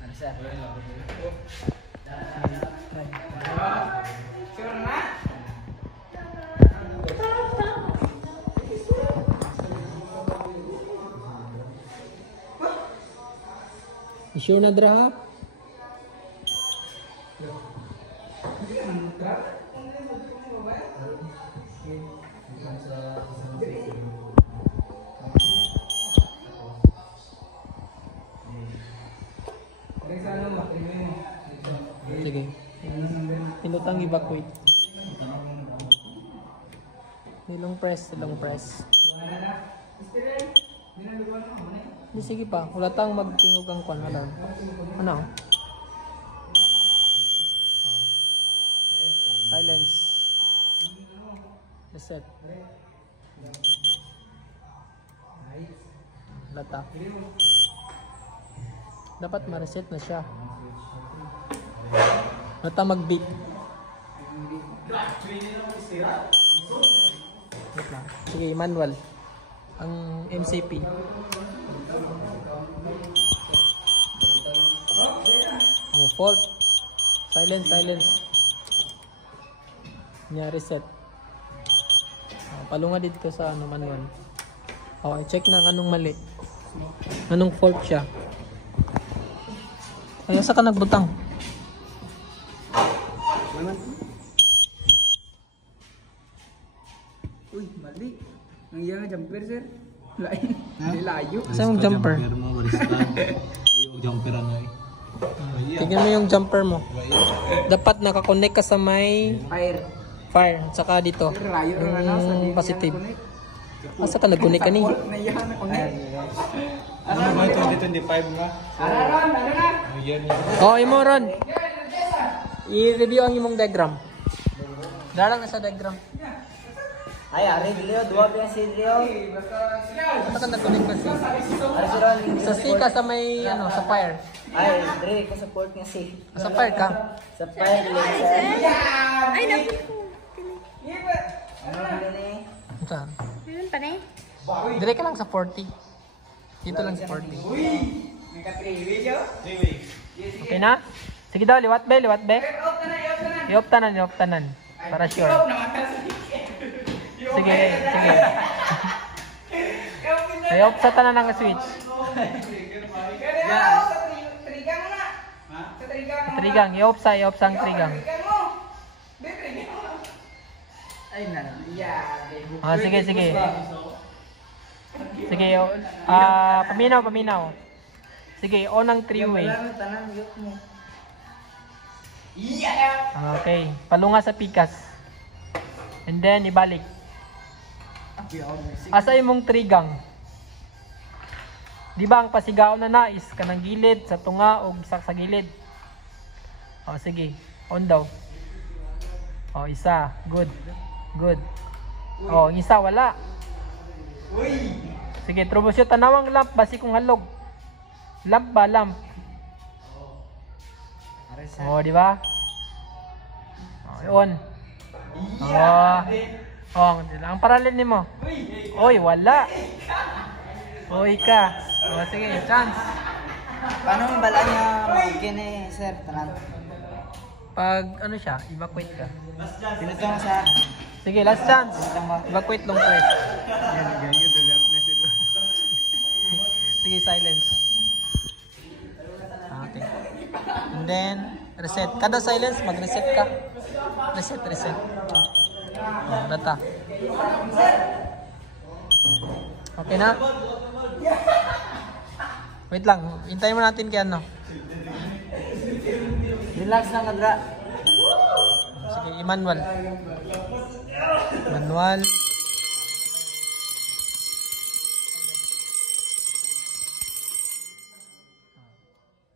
Ano sir? Sure na? Sure na dra ha? Sige. Pinutang evacuate. Silong press. Di sige pa. Wala tang magtingog ang kwan alarm. Ano? Silence. Reset. Lata. Dapat ma-reset na siya. Lata mag-beat. Wait lang. Sige, manual. Ang MCP. Oh, fault. Silence. Nya reset. Palunga dito ka sa ano manual. Okay, check na anong mali. Anong fault siya. Ay, sa ka nagbutang? Uy, mali. Ang iya nga jumper sir. Lain. Layo. Saan yung jumper? Yung jumper ano eh. Tingnan mo yung jumper mo. Dapat nakakonect ka sa may fire. Saka dito. Layo rin ano. Yung positive. Asa ka nag-connect ka ni? Naiyahan na connect. Ano ba 2025 nga? Araron, ano na? Oh, imo ron. I-review ang imong diagram. Dalang na sa diagram. Ay, ari dili dua piang si Rio. Asa ka nag-connect kasi? Ari siron Sa C ka sa may ano, sa fire. ay, dire ko support nga si. Sa fire ka. Sa fire laser. Ay, naku. Ano ni? Saan? Meron pa na eh. Dire ka lang sa 40. Dito lang sa 40. May ka-3-way siya. Okay na? Sige daw, liwat be. I-off tanan. Para sure. Sige. I-off sa tanan ng switch. Trigang mo na. Sa trigang mo. Trigang, i-off sa ang trigang. Trigang mo. Be, trigang mo. Ay, Ah, sige. Sige, paminaw. Sige, on ang 3-way. Tanan yuk mo. Okay, palunga sa pikas. And then, ibalik. Asa imong trigang? Di ba ang pasigaw na nais kanang gilid, sa tunga, o sa gilid? O, sige. On daw. O, isa. Good. O, ang isa, wala. Sige, troubleshoot. Tanawang lamp, basi kong halog. Lamp ba? Lamp. O, di ba? O, on. Ang parallel ni mo. Oy, wala. Oy ka. O, sige, chance. Paano mo bala niya mag-gin eh, sir? Tanan. Pag ano siya, evacuate ka. Pinutong sa Sige, last chance. Evacuate long press. Sige, silence. Okay. And then, reset. Kada silence, mag-reset ka. Reset. Oh, data. Okay na? Wait lang. Hintayin mo natin kay ano. relax lang kadra. Sige, i-manual. Manual.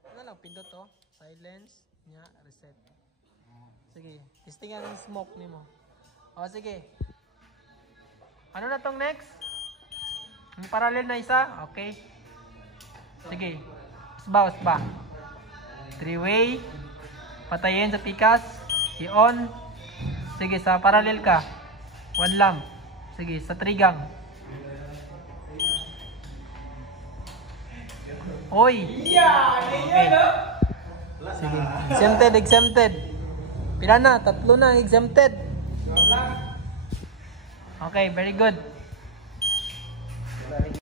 Ano lang, pindot to. Silence. Nya, reset. Sige, testing ang smoke ni mo. O, sige. Ano na tong next? Yung parallel na isa? Okay. Sige. Usba. 3-way. Patayin sa pikas. I-on. Sige, sa parallel ka. 1 lamp. Sige, sa trigang. Oy! Okay. Sige. Exempted. Pila na? 3 na exempted. Okay, very good.